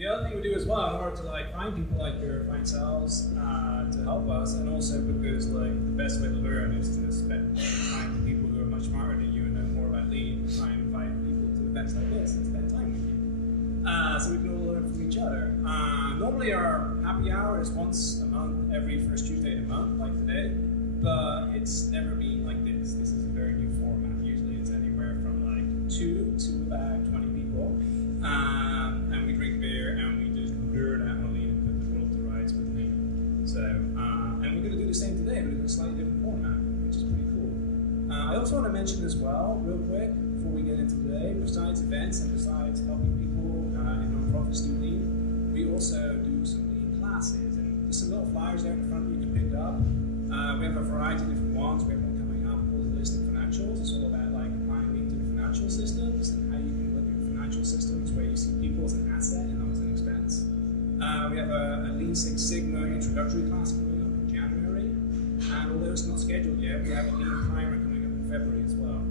The other thing we do as well, in order to find people like yourselves to help us, and also because the best way to learn is to spend time with people who are much smarter than you and know more about lean. We try and invite people to events like this and spend time with you, so we can all learn from each other. Normally our happy hour is once a month, every first Tuesday of the month, like today, but it's never been like this. This is a very new format. Usually it's anywhere from 2 to about 20 people. And we drink beer and we just nerd out on lean and put the world to rights with lean. So, and we're going to do the same today, but in a slightly different format, which is pretty cool. I also want to mention as well, real quick, before we get into today, besides events and besides helping people in non-profits do lean, we also do some lean classes. And there's some little flyers there in the front you can pick up. We have a variety of different ones. We have one coming up called Holistic Financials. It's all about applying lean to the financial systems and how you can look at financial systems where you see people as an asset and not as an expense. We have a Lean Six Sigma introductory class coming up in January, and although it's not scheduled yet, we have a Lean Primer coming up in February as well.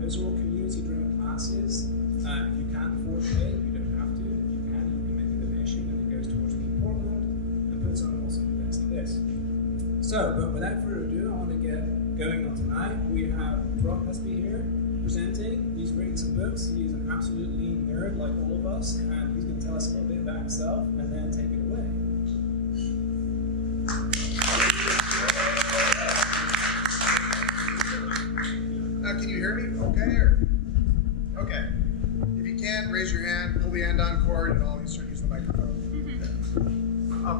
Those are all community-driven classes. If you can't afford to pay, you don't have to. If you can make a donation, and it goes towards Lean Portland and puts on awesome events like this. So, but without further ado, I want to get going on tonight. We have Husby here presenting. He's reading some books. He's an absolute lean nerd like all of us, and he's going to tell us a little bit about himself and then take it away. Can you hear me okay? Okay. If you can, raise your hand, pull the end-on cord, and I'll start using the microphone.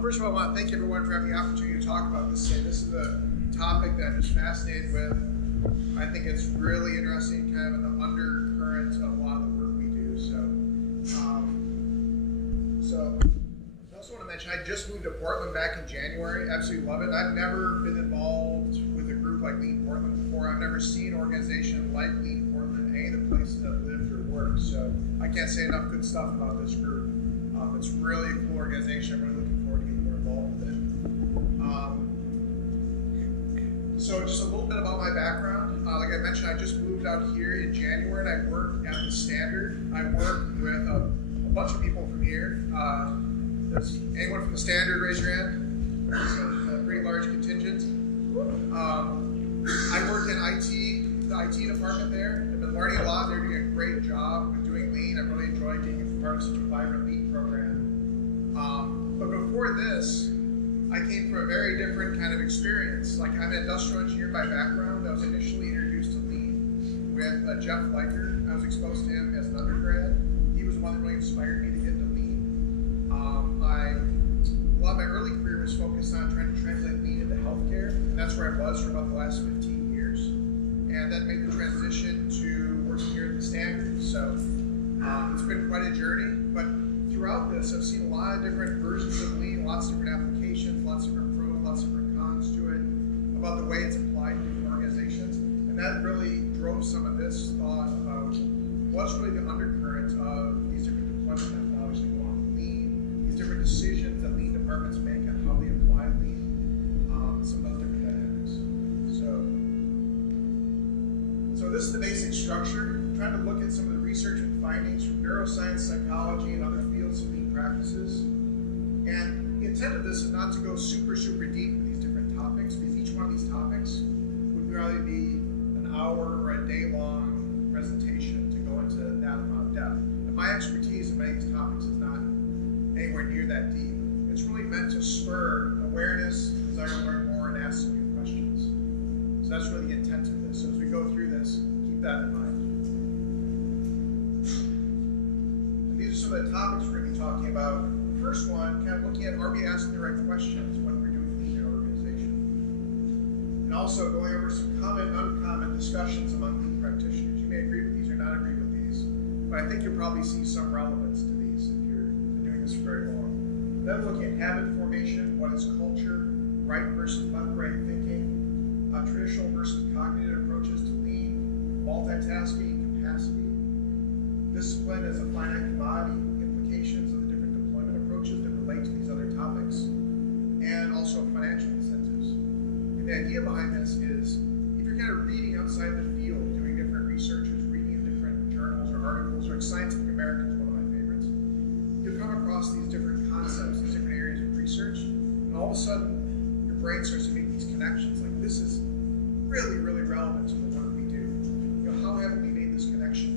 First of all, I want to thank everyone for having the opportunity to talk about this today. This is a topic that I'm just fascinated with. I think it's really interesting, kind of in the undercurrent of a lot of the work we do. So I also want to mention, I just moved to Portland back in January. Absolutely love it. I've never been involved with a group like Lean Portland before. I've never seen an organization like Lean Portland in any of the places I've lived or worked. So I can't say enough good stuff about this group. It's really a cool organization. I'm really looking forward to getting more involved with it. So just a little bit about my background. Like I mentioned, I just moved out here in January, and I work at the Standard. I work with a bunch of people from here. Does anyone from the Standard raise your hand? It's a pretty large contingent. I work in IT, the IT department there. I've been learning a lot. They're doing a great job with doing lean. I've really enjoyed being part of such a vibrant lean program. But before this, I came from a very different kind of experience. I'm an industrial engineer by background. I was initially introduced to lean with Jeff Leiker. I was exposed to him as an undergrad. He was the one that really inspired me to get into lean. A lot of my early career was focused on trying to translate lean into healthcare, and that's where I was for about the last 15 years. And that made the transition to working here at the Standard. So it's been quite a journey, but throughout this, I've seen a lot of different versions of lean, lots of different applications, lots of different pros, lots of different cons to it, about the way it's applied to different organizations. And that really drove some of this thought about what's really the undercurrent of these different deployment methodologies that go on with lean, these different decisions that lean departments make on how they apply lean, some of those different dynamics. So this is the basic structure. I'm trying to look at some of the research and findings from neuroscience, psychology, and other fields of lean practices. And the intent of this is not to go super, super deep with these different topics, because each one of these topics would probably be an hour or a day-long presentation to go into that amount of depth. And my expertise in many of these topics is not anywhere near that deep. It's really meant to spur awareness, desire to learn more, and ask some good questions. So that's really the intent of this. So as we go through this, keep that in mind. And these are some of the topics we're going to be talking about. The first one, kind of looking at, are we asking the right questions when we're doing lean in our organization? And also going over some common, uncommon discussions among lean practitioners. You may agree with these or not agree with these, but I think you'll probably see some relevance to these if you're doing this for very long. Then looking at habit formation, what is culture, right versus left brain thinking, traditional versus cognitive approaches to lean, multitasking, capacity, discipline as a finite commodity, implications of the different deployment approaches that relate to these other topics, and also financial incentives. And the idea behind this is, if you're kind of reading outside the field, doing different researches, reading in different journals or articles, like Scientific American is one of my favorites, you'll come across these different concepts, these different areas of research, and all of a sudden your brain starts to make these connections. Like, this is really, really relevant to the work we do. You know, how haven't we made this connection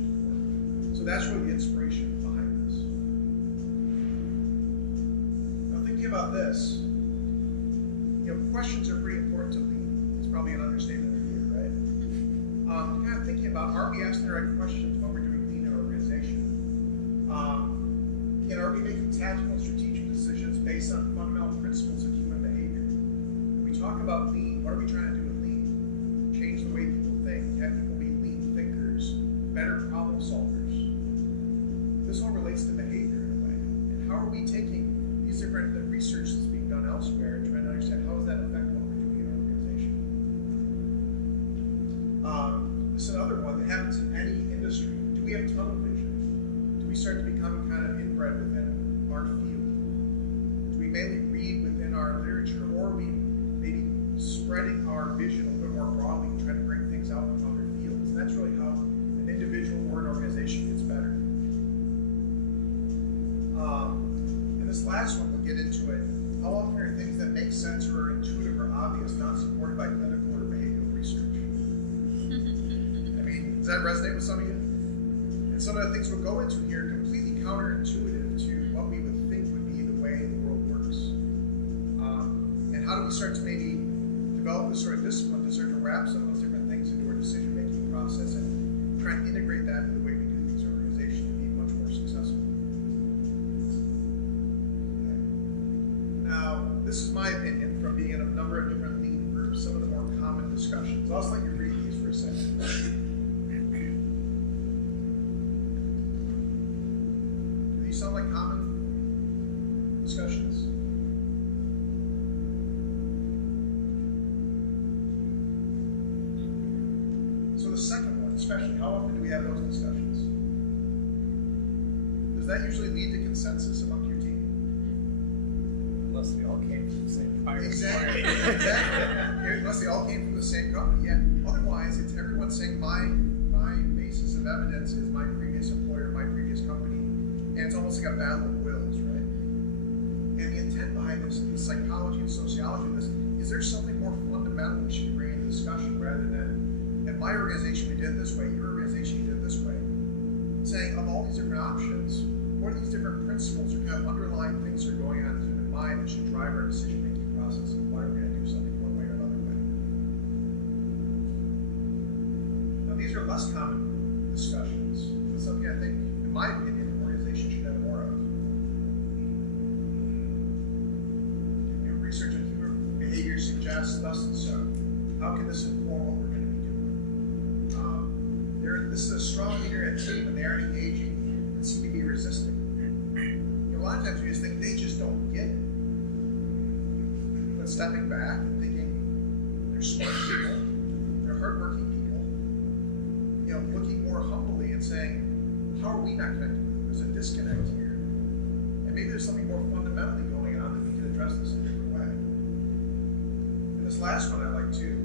before? So that's really the inspiration behind this. Now, thinking about this, you know, questions are pretty important to lean. It's probably an understatement of the year, right? Kind of thinking about, are we asking the right questions when we're doing lean in our organization? And are we making tactical and strategic decisions based on fundamental principles of human behavior? When we talk about lean, what are we trying to do with lean? Change the way people think, have people be lean thinkers, better problem solvers. This all relates to behavior in a way. And how are we taking these different research that's being done elsewhere and trying to understand how does that affect what we're doing in our organization? This is another one that happens in any industry. Do we have tunnel vision? Do we start to become kind of inbred within our field? Do we mainly read within our literature, or are we maybe spreading our vision a little bit more broadly and trying to bring things out from other fields? And that's really how an individual or an organization gets better. And this last one, we'll get into it. How often are things that make sense or are intuitive or obvious not supported by clinical or behavioral research? I mean, does that resonate with some of you? And some of the things we'll go into here are completely counterintuitive to what we would think would be the way the world works. And how do we start to maybe develop this sort of discipline to start to wrap some of those different things into our decision-making process and try and integrate that into the way we do things in our organization to be much more successful? Okay. Now, this is my opinion from being in a number of different lean groups, some of the more common discussions. I'll just let you read these for a second. These sound like common discussions? So the second one, especially, how often do we have those discussions? Does that usually lead to consensus among your team? Unless we all came from the same fire. Exactly. Unless they all came from the same company, yeah. Otherwise, it's everyone saying my basis of evidence is my previous employer, my previous company. And it's almost like a battle of wills, right? And the intent behind this, the psychology and sociology of this, is there something more fundamental we should bring into discussion rather than, in my organization we did it this way, your organization you did it this way. Saying, of all these different options, what are these different principles or kind of underlying things that are going on in the human mind that should drive our decision-making process and why we're going to do something one way or another way? Now, these are less common discussions, but something I think, in my opinion, should have more of. New research on human behavior suggests thus and so. How can this inform what we're going to be doing? This is a strong leader and team when they aren't engaging and seem to be resisting. You know, a lot of times we just think they just don't get it. But stepping back and thinking they're smart people, they're hardworking people, you know, looking more humbly and saying, how are we not connected? There's a disconnect here. And maybe there's something more fundamentally going on that we can address this in a different way. And this last one I like too.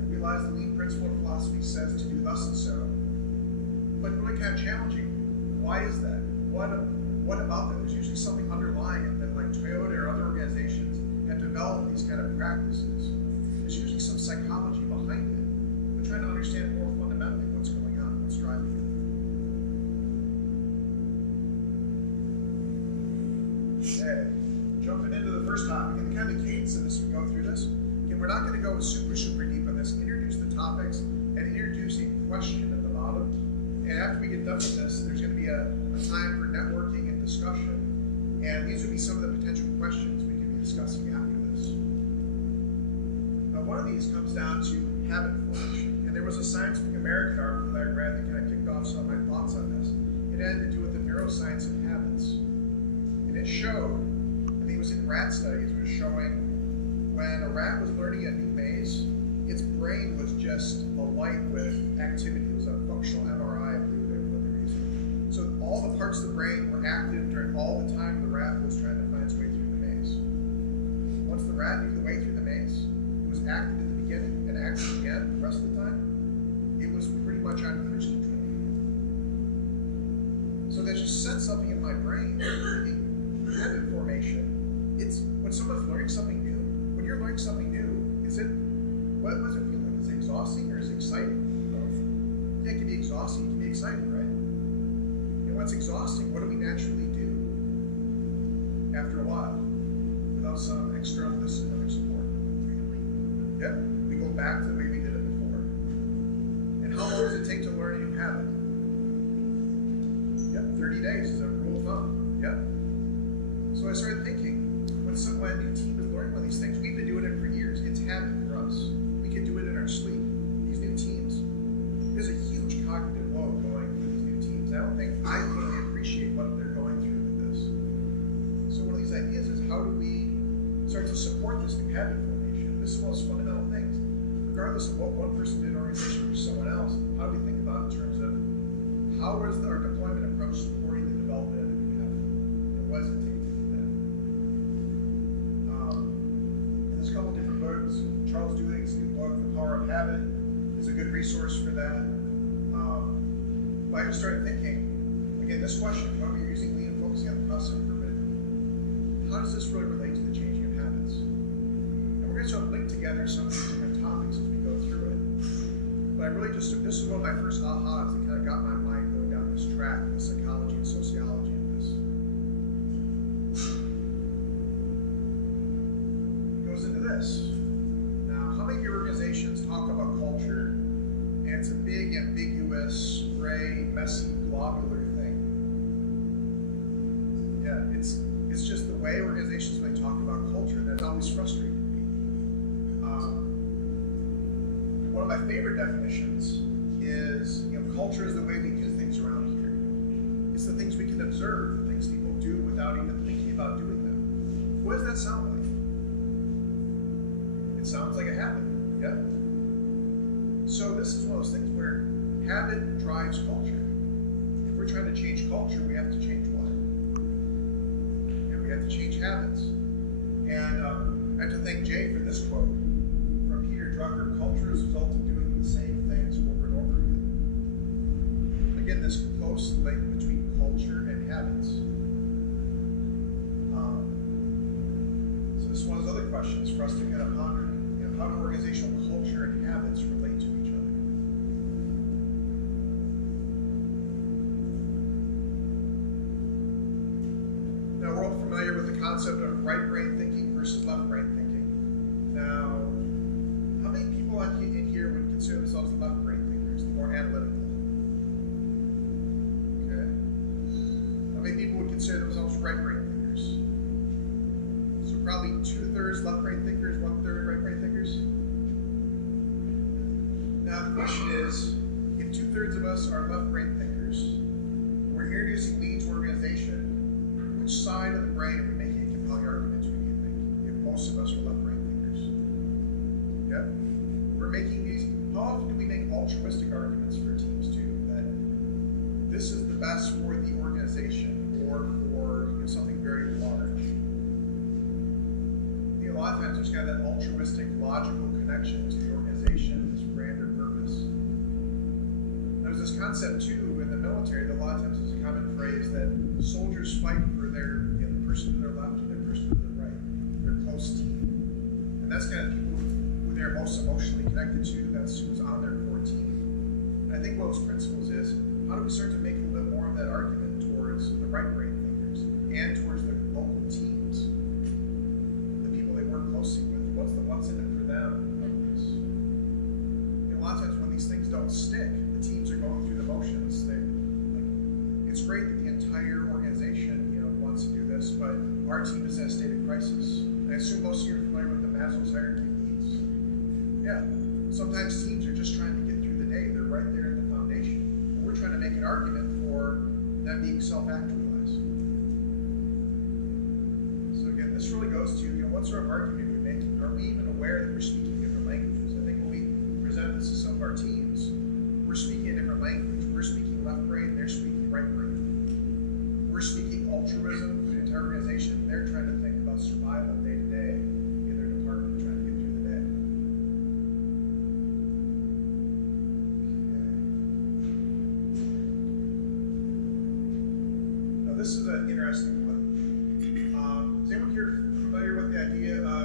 I realize the lean principle of philosophy says to do thus and so, but really kind of challenging. Why is that? What about that? There's usually something underlying it that, like Toyota or other organizations have developed these kind of practices. There's usually some psychology behind it. We're trying to understand more fundamentally what's going on, what's driving it. Okay, jumping into the first topic, and the kind of cadence of this, we go through this. Again, we're not going to go super deep on this. Introduce the topics and introduce a question at the bottom. And after we get done with this, there's going to be a time for networking and discussion. And these would be some of the potential questions we could be discussing after this. Now, one of these comes down to habit formation. And there was a Scientific American article that I read that kind of kicked off some of my thoughts on this. It had to do with the neuroscience of habits. And it showed, I think it was in rat studies, it was showing when a rat was learning a new maze, its brain was just alight with activity. It was a functional MRI, I believe they were the reason. So all the parts of the brain were active during all the time the rat was trying to find its way through the maze. Once the rat knew the way through the maze, it was active at the beginning and active again the rest of the time. It was pretty much on cruise control. So that just set something in my brain. learning something new, when you're learning something new, what does it feel like? Is it exhausting or is it exciting? Yeah, it can be exhausting, it can be exciting, right? And when it's exhausting, what do we naturally do after a while without some external discipline or support? Yep, we go back to the way we did it before. And how long does it take to learn a new habit? Yep, 30 days is a rule of thumb. Yep. So I started thinking, when a new team is learning one of these things, we've been doing it for years. It's habit for us. We can do it in our sleep. These new teams, there's a huge cognitive load going through these new teams. I don't think I fully appreciate what they're going through with this. So one of these ideas is, how do we start to support this new habit formation? This is one of those fundamental things. Regardless of what one person did in an organization or someone else, how do we think about in terms of how is our deployment approach supporting the development of a new habit? And what does it take to do that? And there's a couple different books. Charles Duhigg's new book, The Power of Habit, is a good resource for that. But I just started thinking, again, this question, when we're using lean and focusing on the process of improvement, how does this really relate to the changing of habits? And we're going to sort of link together some of these different topics as we go through it. But I really this is one of my first ahas that kind of got my mind going down this track, the psychology and sociology of this. It goes into this. Now, how many of your organizations talk about culture, and it's a big, ambiguous, gray, messy, globular thing? Yeah, it's just the way organizations when they talk about culture that's always frustrating me. One of my favorite definitions is, culture is the way we do things around here. It's the things we can observe, the things people do without even thinking about doing them. What does that sound like? It sounds like a habit, yeah? So this is one of those things where habit drives culture. If we're trying to change culture, we have to change what? And we have to change habits. And I have to thank Jay for this quote from Peter Drucker: culture is a result of doing the same things over and over again. Again, this close link between culture and habits. So this is one of those other questions for us to kind of ponder. How do organizational culture and habits relate to each other? Now, we're all familiar with the concept of right brain thinking versus left brain thinking. Now, how many people in here would consider themselves the left brain thinkers, the more analytical? Okay. How many people would consider themselves right brain thinkers? So probably 2/3 left brain thinkers, 1/3 right brain thinkers. Now the question is, if 2/3 of us are left brain thinkers, we're introducing lean to organization, which side of the brain are we making a compelling argument to, do you think? If most of us are left brain thinkers. Yep. We're making these, how often do we make altruistic arguments for teams too? That this is the best for the organization or for something very large. A lot of times there's kind of that altruistic, logical connection to the organization, this grander purpose. There's this concept too in the military that a lot of times is a common phrase that soldiers fight for their, the person to their left and their person to their right, their close team. And that's kind of people who they're most emotionally connected to, that's who's on their core team. And I think one of those principles is, how do we start to make a little bit more of that argument towards the right brain thinkers and towards the local teams? They work closely with, what's in it for them of this? A lot of times when these things don't stick, the teams are going through the motions. It's great that the entire organization wants to do this, but our team is in a state of crisis. And I assume most of you are familiar with the Maslow's hierarchy of needs. Yeah, sometimes teams are just trying to get through the day. They're right there in the foundation. And we're trying to make an argument for them being self-actualized. This really goes to, what sort of argument are we making? Are we even aware that we're speaking different languages? I think when we present this to some of our teams, we're speaking a different language. We're speaking left brain, they're speaking right brain. We're speaking altruism for the entire organization. They're trying to think about survival day to day in their department, trying to get through the day. Okay. Now this is an interesting one. Is anyone here familiar with the idea of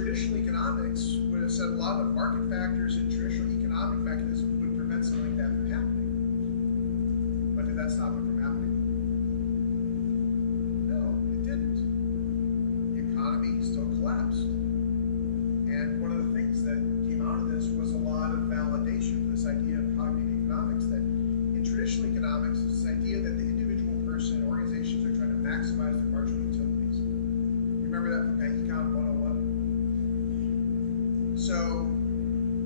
traditional economics would have said a lot of the market factors and traditional economic mechanisms would prevent something like that from happening. But did that stop it from happening? No, it didn't. The economy still collapsed. And one of the things that came out of this was a lot of validation for this idea of cognitive economics, that in traditional economics, it's this idea that the individual person and organizations are trying to maximize their marginal utilities. You remember that from Econ 101? So,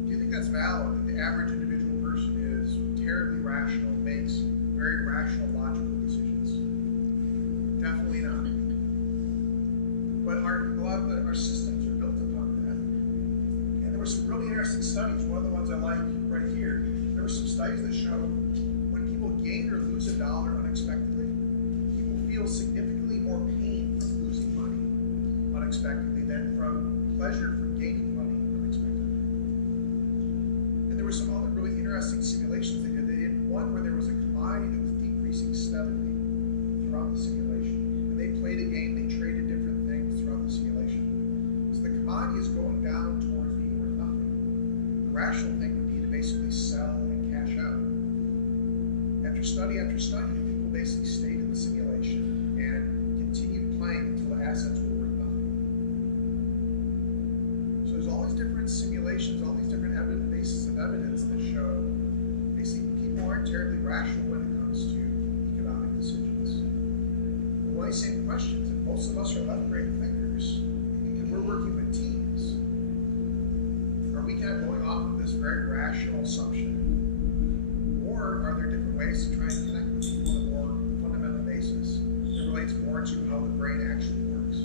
do you think that's valid, that the average individual person is terribly rational, makes very rational, logical decisions? Definitely not. But a lot of our systems are built upon that. And there were some really interesting studies. One of the ones I like right here, there were some studies that show when people gain or lose $1 unexpectedly, people feel significantly more pain from losing money unexpectedly than from pleasure from gaining money unexpectedly. And there were some other really interesting simulations they did. They did one where there was a commodity that was decreasing steadily throughout the simulation. And they played a game, they traded different things throughout the simulation. So the commodity is going down towards being worth nothing. The rational thing would be to basically sell and cash out. After study, people basically stayed in the simulation and continued playing until the assets were worth nothing. So there's all these different simulations, all these different bases of evidence that show basically people aren't terribly rational when it comes to economic decisions. But one of these same questions, if most of us are left-brain thinkers and we're working with teams, are we kind of going off of this very rational assumption? Or are there different ways to try and connect with people on a more fundamental basis that relates more to how the brain actually works?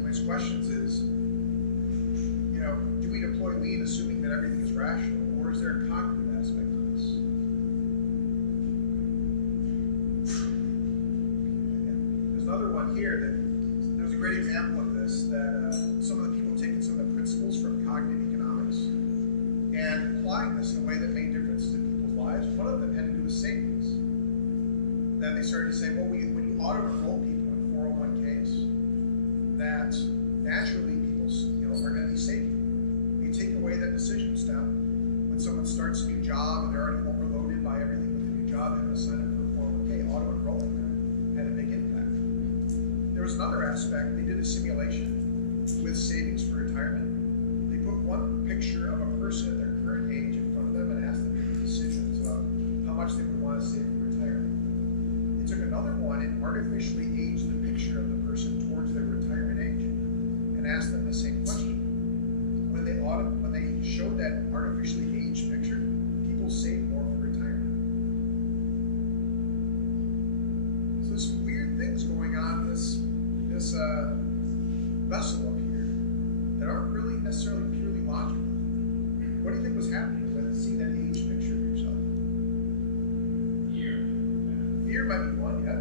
One of these questions is, do we deploy lean assuming that everything is rational, or is there a cognitive aspect to this? There's another one here that there's a great example of this, that some of the people taking some of the principles from cognitive economics and applying this in a way that made differences in people's lives. One of them had to do with savings. Then they started to say, well, when you auto-enroll people in 401ks, that naturally people are going to be saving. You take away that decision step when someone starts a new job and they're already overloaded by everything with the new job, they're going to sign up for a 401k. Auto-enrolling them had a big impact. There was another aspect. They did a simulation with savings for retirement. They put one picture of a person at their current age in front of them and asked them to make decisions about how much they would want to save for retirement. They took another one and artificially aged the picture of the person towards their retirement age and asked them the same question. When they showed that artificially aged picture, people saved more for retirement. So there's some weird things going on in this vessel up here that aren't really necessarily purely logical. What do you think was happening with seeing that aged picture of yourself? Fear. Fear might be one, yeah.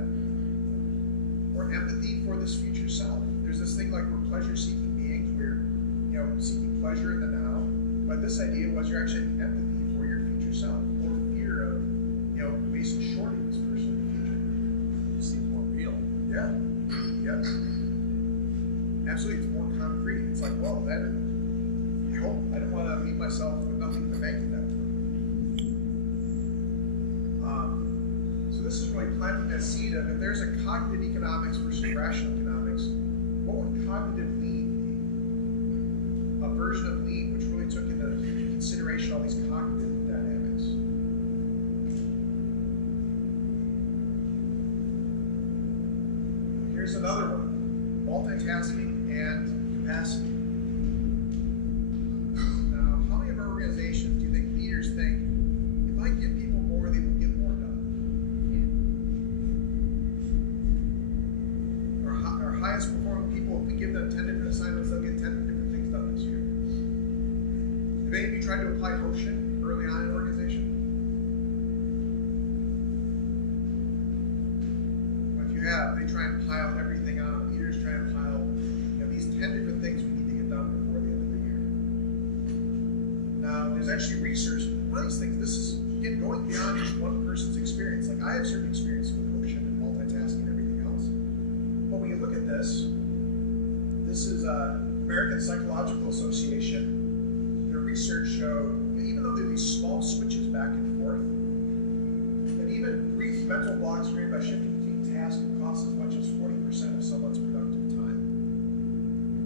Or empathy for this future self. There's this thing like we're pleasure-seeking beings. We're, seeking pleasure in the now. But this idea was you're actually having empathy for your future self, or fear of, basically shorting this person in the future. It seems more real. Yeah. Yep. Absolutely, it's more concrete. It's like, well, I don't want to leave myself with nothing to bank that. So this is really planting that seed of, if there's a cognitive economics versus rational economics, what would cognitive lean be? A version of lean which really took into consideration all these cognitive dynamics. Here's another one. Multitasking and capacity. Now, how many of our organizations do you think leaders think, if I give people more, they will get more done? Our highest performing people, if we give them 10 different assignments, they'll get 10 different things done this year. Have any of you tried to apply Hoshin early on in an organization? Well, if you have, they try and pile everything on. Leaders try and pile these 10 different things we need to get done before the end of the year. Now, there's actually research. One of these things, this is, again, going beyond just one person's experience. Like, I have certain experience with Hoshin and multitasking and everything else. But when you look at this, American Psychological Association, their research showed that even though there are these small switches back and forth, that even brief mental blocks created by shifting between tasks can cost as much as 40% of someone's productive time.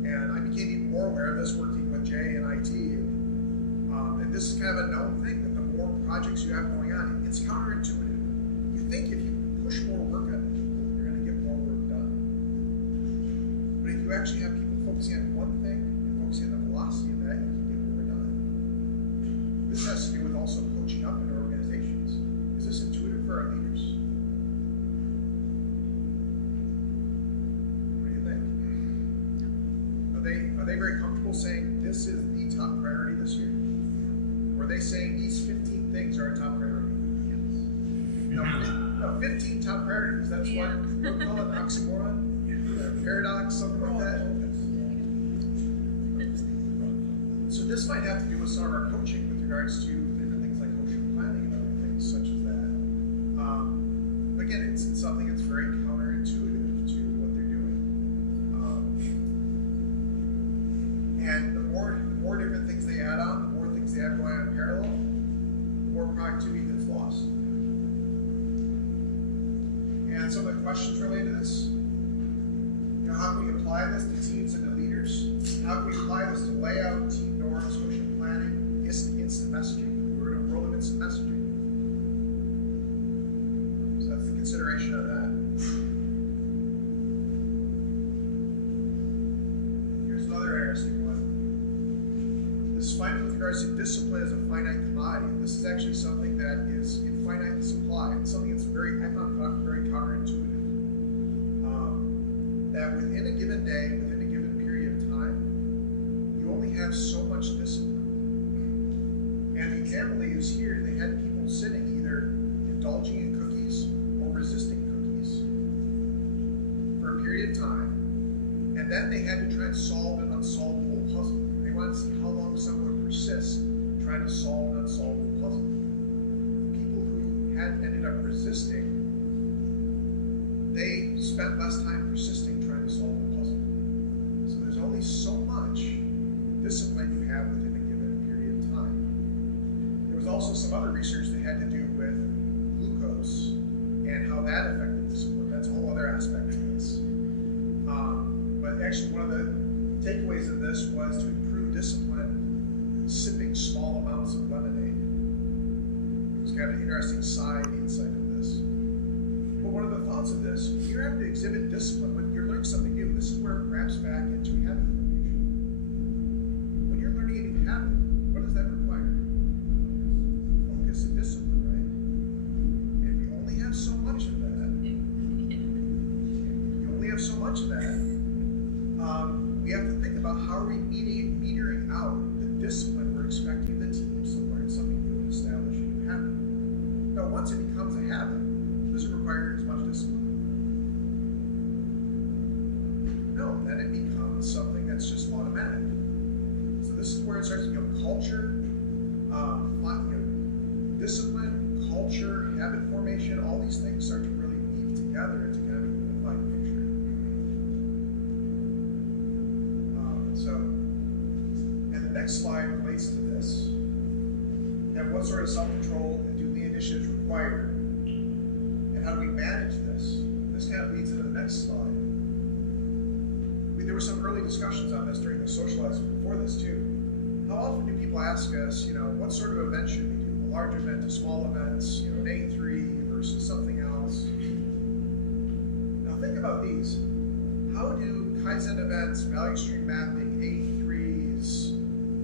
And I became even more aware of this working with Jay in IT. And this is kind of a known thing, that the more projects you have going on, it's counterintuitive. You think if you push more work on people, you're going to get more work done. But if you actually have people focusing on one thing and focusing on the velocity of that, you can get more done. This has to do with also coaching up in organizations. Is this intuitive for our leaders? What do you think? Are they very comfortable saying this is the top priority this year? Or are they saying these 15 things are a top priority? No, 15 top priorities. That's what we'll call it an oxymoron, a paradox, something like that. So this might have to do with some of our coaching with regards to different things like coaching planning and other things such as that. Again, it's something that's very counterintuitive to what they're doing. And the more different things they add on, the more things they have going on in parallel, the more productivity that's lost. And some of the questions related to this, how can we apply this to teams and to leaders? How can we apply this to layout, team norms, coaching planning, instant messaging? We're in a world of instant messaging. So that's the consideration of that. Here's another interesting one. This finding with regards to discipline as a finite commodity. This is actually something that is in finite supply. It's something that's I found very counterintuitive. That within a given day, within a given period of time, you only have so much discipline. And the example they use here, they had people sitting either indulging in cookies or resisting cookies for a period of time, and then they had to try and solve an unsolvable puzzle. They wanted to see how long someone would persist trying to solve an unsolvable puzzle. People who had ended up resisting, they spent less time persisting trying to solve the puzzle. So there's only so much discipline you have within a given period of time. There was also some other research that had to do with glucose and how that affected discipline. That's a whole other aspect of this. But actually one of the takeaways of this was to improve discipline, sipping small amounts of lemonade. It was kind of an interesting side insight of this. But one of the thoughts of this, you're having to exhibit discipline when you're learning something new. This is where it wraps back into habit formation. When you're learning a new habit, what does that require? Focus and discipline, right? And if you only have so much of that, we have to think about how are we metering out the discipline we're expecting the teams to learn something new and establish a new habit. Now, once it becomes a habit, does it require as much discipline? No, then it becomes something that's just automatic. So this is where it starts to go culture, discipline, culture, habit formation, all these things start to really weave together into kind of a unified picture. And the next slide relates to this. And what sort of self-control and do lean initiatives require? And how do we manage this? This kind of leads into the next slide. There were some early discussions on this during the socializing before this too. How often do people ask us, what sort of event should we do? A large event, a small events, an A3 versus something else. Now think about these. How do Kaizen events, value stream mapping, A3s,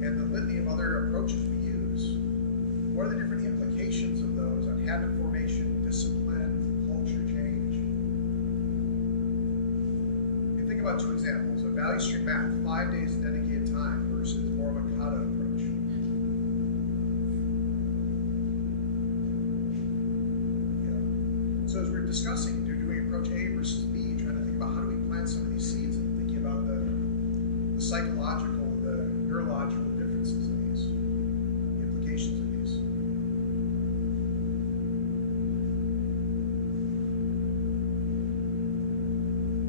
and the litany of other approaches we use, what are the different implications of those on habit formation, discipline, culture change? You think about two examples. A value stream map, 5 days of dedicated time versus more of a kata approach. So as we're discussing, doing approach A versus B, trying to think about how do we plant some of these seeds and thinking about the psychological, the neurological differences in these, implications of these.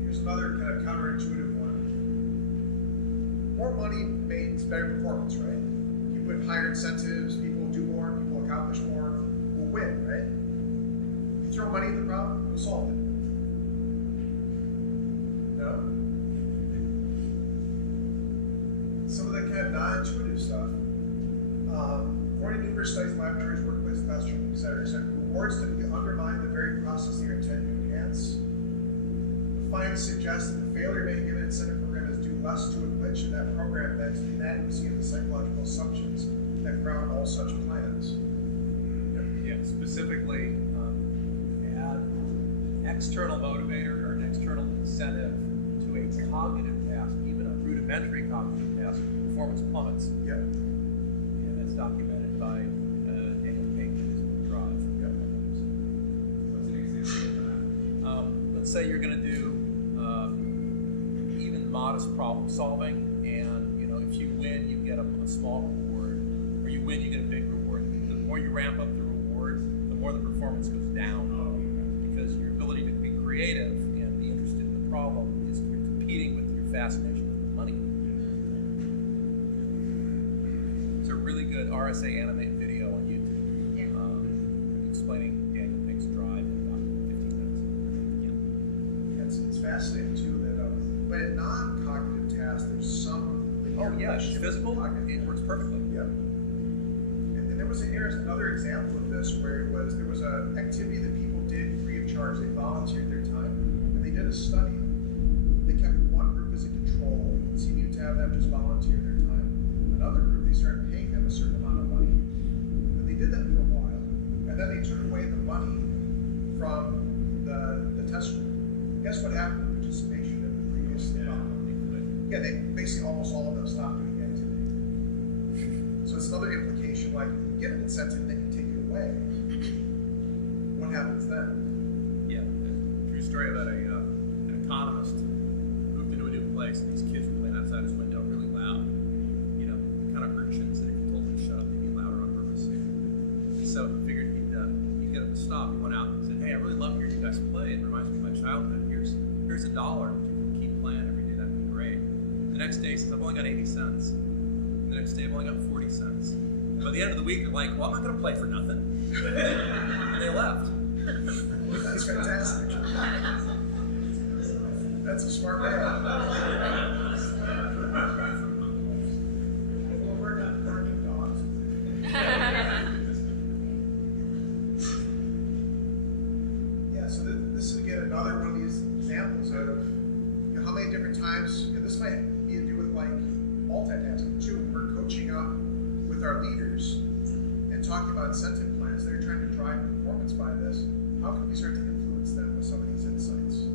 Here's another kind of counterintuitive one. more money means better performance, right? You put higher incentives, people do more, people accomplish more, we'll win, right? You throw money at the problem, we'll solve it. No? Some of the kind of non-intuitive stuff. According to numerous studies, laboratories, workplace, classroom, etc., rewards typically undermine the very process they are intended to enhance. The findings suggest that the failure of any given incentive program is due less to a glitch in that program than to the inadequacy of the psychological assumptions that ground all such plans. Yeah, specifically, add an external motivator or an external incentive to a cognitive task, even a rudimentary cognitive task, performance plummets. Yeah. And that's documented by Daniel Pink in his book Drive. Yep. What's an example of that? Let's say you're going to do even modest problem solving, and if you win, you get a small reward, or you win, you get a big reward. The more you ramp up the reward, the more the performance goes down, because your ability to be creative and be interested in the problem is competing with your fascination with the money. It's a really good RSA animate video on YouTube explaining Daniel Pink's Drive in about 15 minutes. It's fascinating too that, but in non-cognitive tasks, there's some. Oh yeah, it's physical. It works perfectly. Yep. And there was another example of this where there was an activity that people did free of charge. They volunteered their time, and they did a study. They kept one group as a control, continued to have them just volunteer their time. Another group, they started paying them a certain amount of money. And they did that for a while, and then they took away the money from the test group. Guess what happened to participation in the previous Yeah, they basically almost all of them stopped doing the activity. So it's another implication, like you give an incentive and then you take it away. What happens then? Yeah, true story about an economist moved into a new place and these kids were playing outside his window really loud. Kind of urchins that if you told them to shut up, they'd be louder on purpose. And so he figured he'd get them to stop. He went out and said, "Hey, I really love hearing you guys play. It reminds me of my childhood. Here's $1 if you keep playing every day. That'd be great." The next day he says, "I've only got 80 cents." And the next day I've only got 40 cents. And by the end of the week they're like, "Well, I'm not going to play for nothing." And they left. That's fantastic. That's a smart man. We'll work on barking dogs. Yeah, so this is again another one of these examples of how many different times, this might be to do with like multitasking too. We're coaching up with our leaders and talking about incentive plans. They're trying to drive performance by this. How can we start to influence them with some of these insights?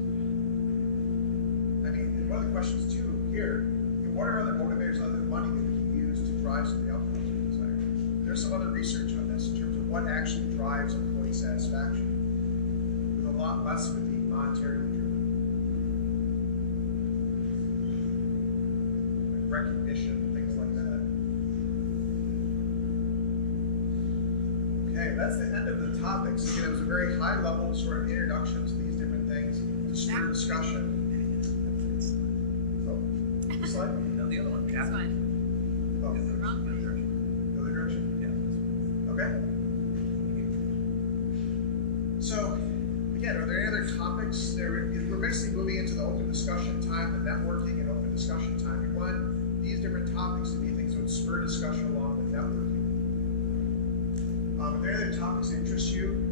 I mean, and one of the questions too here, what are other motivators other than money that we can use to drive some of the outcomes we desire? There's some other research on this in terms of what actually drives employee satisfaction, with a lot less of it being monetarily driven. Recognition, things like that. Okay, that's the end of the topics. Again, it was a very high-level sort of introduction to these different things to spur discussion. Oh, this slide? No, the other one. This one. Oh, This is wrong. the other direction? Yeah. Okay. So, again, are there any other topics? We're basically moving into the open discussion time, the networking and open discussion time. We want these different topics to be things that would spur discussion along with networking. If there are other topics that interest you,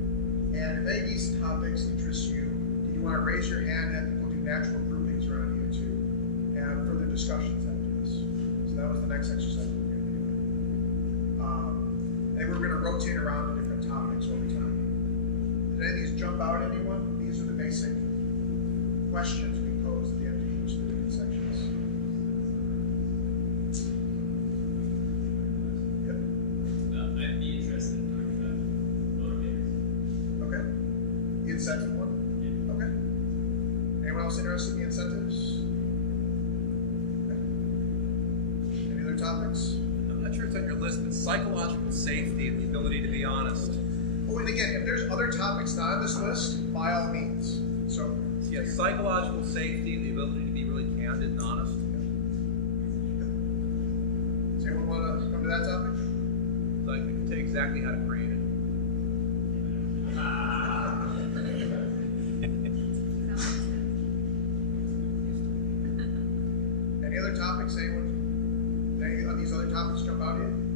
and if any of these topics interest you, you want to raise your hand and we'll do natural groupings around you too, and have further discussions after this. So that was the next exercise we were going to do. And we're going to rotate around to different topics over time. Did any of these jump out at anyone? These are the basic questions we pose at the end of each of the different sections. Yep. I'd be interested in talking about motivators. Okay. The incentive one? Yeah. Okay. Anyone else interested in the incentives? Okay. Any other topics? I'm not sure it's on your list, but psychological safety and the ability to be honest. Oh, and again, if there's other topics not on this list, by all means. So, Yeah, psychological safety, the ability to be really candid and honest. that topic? So I can tell you exactly how to create it. Any other topics? Anyone? Any of these other topics jump out in?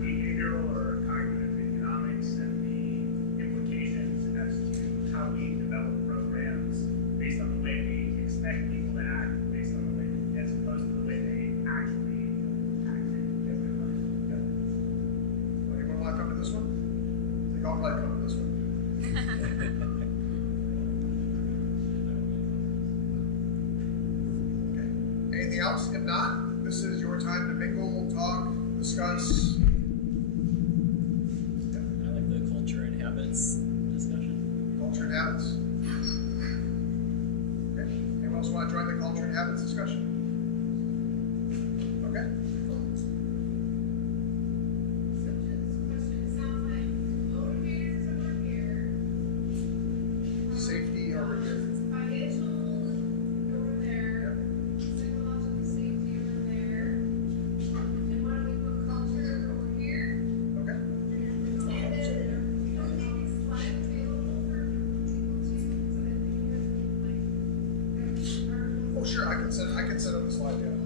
Behavioral or cognitive economics and the implications as to how we develop programs based on the way we expect people to act, based on the way, as opposed to the way they actually act. Well, anyone want to come to this one? I think I'll probably come to this one. Okay. Anything else? If not, this is your time to mingle, talk, discuss. I like the culture and habits discussion. Culture and habits. Okay. Anyone else want to join the culture and habits discussion? Okay. So just a question, it sounds like motivators over here. Safety over here. Financial over there. Psychological safety over there. And why don't we put culture over here? Okay. And then, can we make these slides available for people too? Because I think you have like, Oh, sure. I can set up the slide down.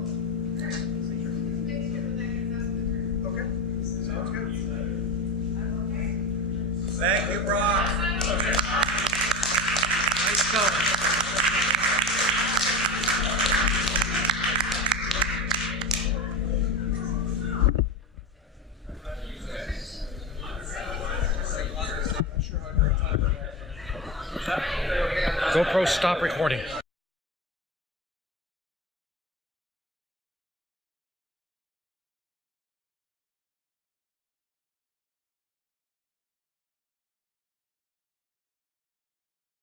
make sure that that gets out of the group. Okay. Sounds good. Okay. Thank you, Brock. Nice going. Not sure how to GoPro, stop recording.